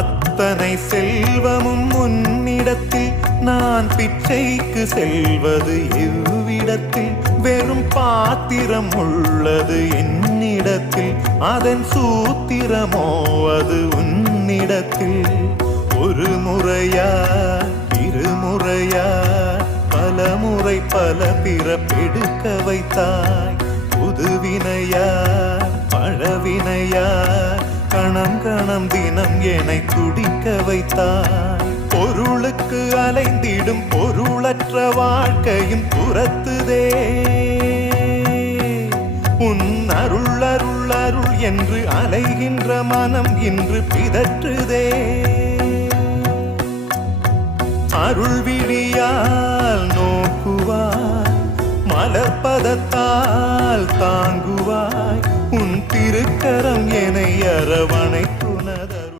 அத்தனை செல்வமும் உன்னிடத்தில் நான் பிச்சைக்கு செல்வது எவ்விடத்தில் வெறும் பாத்திரம் உள்ளது என்னிடத்தில் அதன் சூத்திரமோ அது உன்னிடத்தில் ஒரு முறையா இருமுறையா பல முறை பல பிறப்பெடுக்க வைத்தாய் புதுவினையா பழவினையா கணம் கணம் தினம் என்னை துடிக்க வைத்தாய் பொருளுக்கு அலைந்திடும் பொருளற்ற வாழ்க்கையும் புறத்துதே உன் அருள் அருள் அருள் என்று அலைகின்ற மனம் இன்று பிதற்றுதே அருள் விழியால் நோக்குவாய் மலர்பதத்தால் தாங்குவாய் உன் திருக்கரம் என்னை அரவணைக்கும்